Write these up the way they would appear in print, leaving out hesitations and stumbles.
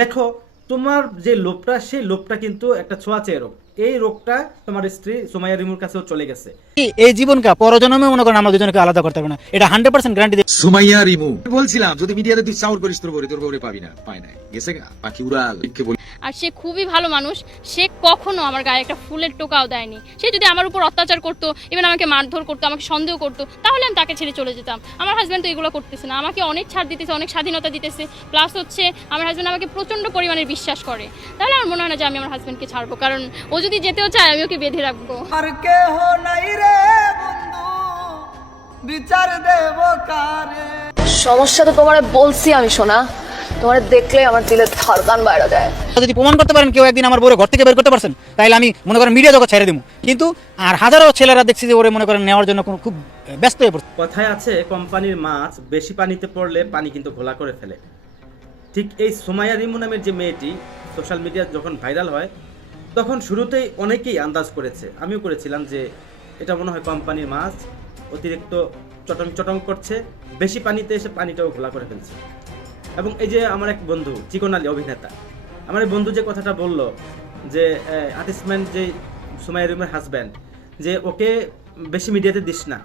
দেখো, তোমার যে লোভটা সেই লোভটা কিন্তু একটা ছোঁয়াচে রোগ। এই রোগটা তোমার স্ত্রী সুমাইয়া রিমুর কাছেও চলে গেছে। এই জীবনকে পরজন্মে মনে করেন আমরা দুজনকে আলাদা করতে পারবো না, এটা 100% গ্যারান্টি। সুমাইয়া রিমু বলছিলাম যদি মিডিয়াতে তুই চাউর করিস তোর বউরে পাবি না, পাই না, গেছে গা পাখি উড়াল বলি। আর সে খুবই ভালো মানুষ, সে কখনো আমার গায়ে একটা ফুলের টোকাও দেয়নি। সে যদি আমার উপর অত্যাচার করতো, ইভেন আমাকে মারধর করতো, আমাকে সন্দেহ করতো, তাহলে আমি তাকে ছেড়ে চলে যেতাম। আমার হাজব্যান্ড তো এগুলো করতেছে না, আমাকে অনেক ছাড় দিতেছে, অনেক স্বাধীনতা দিতেছে। প্লাস হচ্ছে আমার হাজব্যান্ড আমাকে প্রচণ্ড পরিমাণে বিশ্বাস করে। তাহলে আমার মনে হয় না যে আমি আমার হাজব্যান্ডকে ছাড়বো, কারণ ও যদি যেতেও চায় আমি ওকে বেঁধে রাখবো। আর কেহ নাই রে বন্ধু, বিচার দেব কারে। সমস্যা তো তোমারে বলছি আমি, শোনা, তোমারে দেখলে আমার দিলের ধড়কান বাইরে যায়। যদি প্রমাণ করতে পারেন কেউ একদিন আমার বউরে ঘর থেকে বের করতে পারছেন, তাহলে আমি মনে করেন মিডিয়া জগৎ ছেড়ে দিব। কিন্তু আর হাজারো ছেলেরা দেখছি যে ওরে মনে করেন নেওয়ার জন্য খুব ব্যস্ত হয়ে পড়ছে। কথায় আছে কোম্পানির মাছ বেশি পানিতে পড়লে পানি কিন্তু ঘোলা করে ফেলে। ঠিক এই সুমাইয়া রিমু নামের যে মেয়েটি সোশ্যাল মিডিয়া যখন ভাইরাল হয়, তখন শুরুতেই অনেকেই আন্দাজ করেছে, আমিও করেছিলাম, যে এটা মনে হয় কোম্পানির মাছ অতিরিক্ত চটং চটং করছে, বেশি পানিতে এসে পানিটাও ঘোলা করে ফেলছে। এবং এই যে আমার এক বন্ধু চিকন আলী অভিনেতা, আমার এই বন্ধু যে কথাটা বলল যে আর্টিস্টম্যান যে সুমাইয়া রিমের হাজব্যান্ড, যে ওকে বেশি মিডিয়াতে দিস না,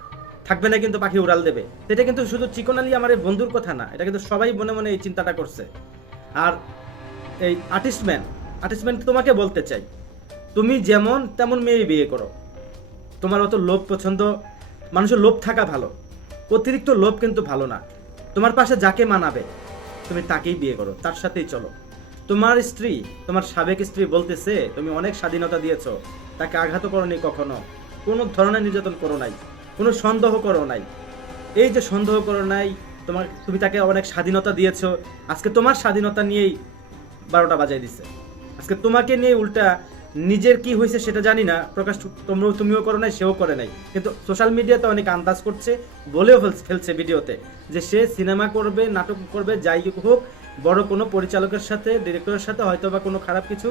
থাকবে না কিন্তু পাখি উড়াল দেবে, এটা কিন্তু শুধু চিকন আলী আমার এই বন্ধুর কথা না, এটা কিন্তু সবাই মনে মনে এই চিন্তাটা করছে। আর এই আর্টিস্টম্যান তোমাকে বলতে চাই, তুমি যেমন তেমন মেয়ে বিয়ে করো। তোমার অত লোভ পছন্দ, মানুষের লোভ থাকা ভালো, অতিরিক্ত লোভ কিন্তু ভালো না। তোমার পাশে যাকে মানাবে তুমি তাকেই বিয়ে করো, তার সাথেই চলো। তোমার স্ত্রী, তোমার সাবেক স্ত্রী বলতেছে তুমি অনেক স্বাধীনতা দিয়েছো, তাকে আঘাত করোনি, কখনো কোনো ধরনের নির্যাতন করো নাই, কোনো সন্দেহ করো নাই। এই যে সন্দেহ করো নাই, তুমি তাকে অনেক স্বাধীনতা দিয়েছো, আজকে তোমার স্বাধীনতা নিয়েই 12টা বাজায় দিছে। আজকে তোমাকে নিয়ে উল্টা নিজের কি হয়েছে সেটা জানি না, প্রকাশ তুমিও করো নাই, সেও করে নাই, কিন্তু সোশ্যাল মিডিয়াতে অনেক আন্দাজ করছে, বলেও ফেলছে ভিডিওতে যে সে সিনেমা করবে, নাটক করবে, যাই হোক, বড় কোনো পরিচালকের সাথে, ডিরেক্টরের সাথে হয়তো বা কোনো খারাপ কিছু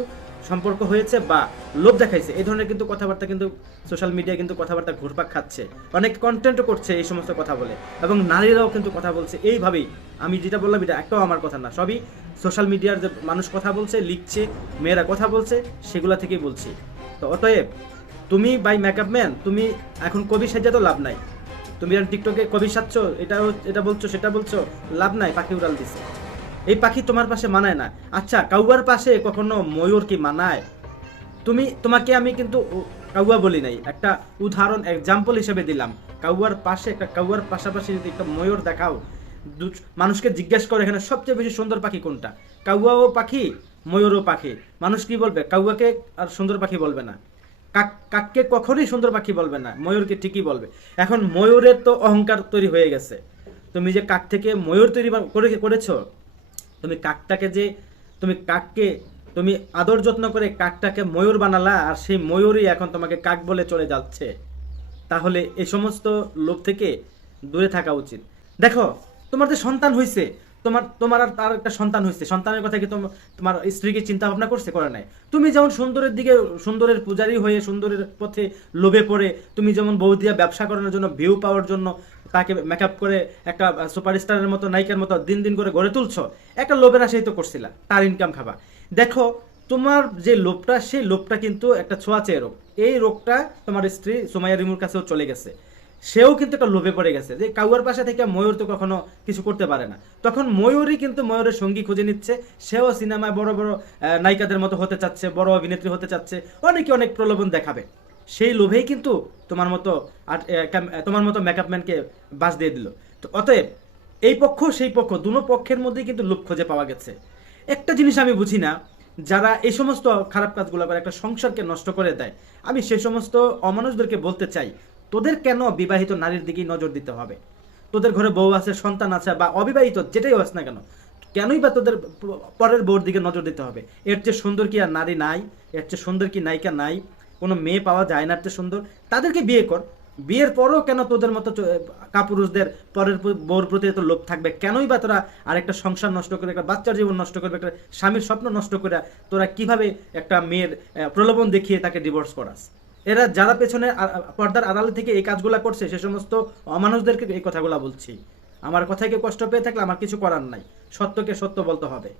সম্পর্ক হয়েছে বা লোভ দেখাইছে। এই ধরনের কিন্তু কথাবার্তা কিন্তু সোশ্যাল মিডিয়ায় কিন্তু কথাবার্তা ঘুরপাক খাচ্ছে, অনেক কন্টেন্টও করছে এই সমস্ত কথা বলে, এবং নারীরাও কিন্তু কথা বলছে এইভাবেই। আমি যেটা বললাম এটা একটাও আমার কথা না, সবই সোশ্যাল মিডিয়ার যে মানুষ কথা বলছে, লিখছে, মেয়েরা কথা বলছে, সেগুলা থেকেই বলছি। তো অতএব তুমি বাই মেকআপ ম্যান, তুমি এখন কবি সাজা তো লাভ নাই। তুমি আর টিকটকে কবি সাজছ, এটা বলছো, সেটা বলছো, লাভ নাই, পাখি উড়াল দিছে। এই পাখি তোমার পাশে মানায় না। আচ্ছা, কাউয়ার পাশে কখনো ময়ূর কি মানায়? তোমাকে আমি কিন্তু কাউয়া বলি নাই, একটা উদাহরণ এক্সাম্পল হিসেবে দিলাম। কাউয়ার পাশে, একটা কাউয়ার পাশাপাশি যদি একটা ময়ূর দেখাও, মানুষকে জিজ্ঞেস করে এখানে সবচেয়ে বেশি সুন্দর পাখি কোনটা, কাউয়াও পাখি, ময়ূরও পাখি। মানুষ কি বলবে? কাউয়াকে আর সুন্দর পাখি বলবে না, কাককে কখনোই সুন্দর পাখি বলবে না, ময়ূরকে ঠিকই বলবে। এখন ময়ূরের তো অহংকার তৈরি হয়ে গেছে। তুমি যে কাক থেকে ময়ূর তৈরি করেছো, তুমি কাককে তুমি আদর যত্ন করে কাকটাকে ময়ূর বানালা, আর সেই ময়ূরই এখন তোমাকে কাক বলে চলে যাচ্ছে। তাহলে এই সমস্ত লোভ থেকে দূরে থাকা উচিত। দেখো, তোমার যে সন্তান হয়েছে, তোমার আর তার একটা সন্তান হয়েছে, সন্তানের কথা কি তোমার স্ত্রীকে চিন্তা ভাবনা করছে? করে নাই। তুমি যেমন সুন্দরের দিকে, সুন্দরের পূজারী হয়ে সুন্দরের পথে লোভে পড়ে, তুমি যেমন বউ দিয়া ব্যবসা করানোর জন্য, ভিউ পাওয়ার জন্য তাকে মেকআপ করে একটা সুপারস্টারের মতো, নায়িকার মতো দিন দিন করে গড়ে তুলছো, একটা লোভের আশাই তো করছিলা তার ইনকাম খাবা। দেখো, তোমার যে লোভটা সেই লোভটা কিন্তু একটা ছোঁয়াচে রোগ। এই রোগটা তোমার স্ত্রী সুমাইয়া রিমুর কাছেও চলে গেছে। সেও কিন্তু একটা লোভে পড়ে গেছে যে কাউয়ার পাশে থেকে ময়ূর তো কখনো কিছু করতে পারে না, তখন ময়ূরই কিন্তু ময়ূরের সঙ্গী খুঁজে নিচ্ছে। সেও সিনেমায় বড় বড় নায়িকাদের মতো হতে চাচ্ছে, বড় অভিনেত্রী হতে চাচ্ছে, অনেকে অনেক প্রলোভন দেখাবে। সেই লোভেই কিন্তু তোমার মতো মেকআপ ম্যানকে বাস দিয়ে দিল। তো অতএব এই পক্ষ সেই পক্ষ, দুনো পক্ষের মধ্যেই কিন্তু লোভ খুঁজে পাওয়া গেছে। একটা জিনিস আমি বুঝি না, যারা এই সমস্ত খারাপ কাজগুলো করে একটা সংসারকে নষ্ট করে দেয়, আমি সেই সমস্ত অমানুষদেরকে বলতে চাই, তোদের কেন বিবাহিত নারীর দিকেই নজর দিতে হবে? তোদের ঘরে বউ আছে, সন্তান আছে, বা অবিবাহিত যেটাই হোক না কেন, কেনই বা তোদের পরের বউর দিকে নজর দিতে হবে? এর চেয়ে সুন্দর কি আর নারী নাই? এর চেয়ে সুন্দর কি নায়িকা নাই? কোনো মেয়ে পাওয়া যায় না এর চেয়ে সুন্দর? তাদেরকে বিয়ে কর। বিয়ের পরও কেন তোদের মতো কাপুরুষদের পরের বউর প্রতি এত লোভ থাকবে? কেনই বা তোরা আরেকটা সংসার নষ্ট করে, একটা বাচ্চার জীবন নষ্ট করবে, একটা স্বামীর স্বপ্ন নষ্ট করে তোরা কিভাবে একটা মেয়ের প্রলোভন দেখিয়ে তাকে ডিভোর্স করাস? এরা যারা পেছনে পর্দার আড়ালে থেকে এই কাজগুলো করছে, সে সমস্ত অমানুষদেরকে এই কথাগুলো বলছি। আমার কথায় কেউ কষ্ট পেয়ে থাকলে আমার কিছু করার নাই, সত্যকে সত্য বলতে হবে।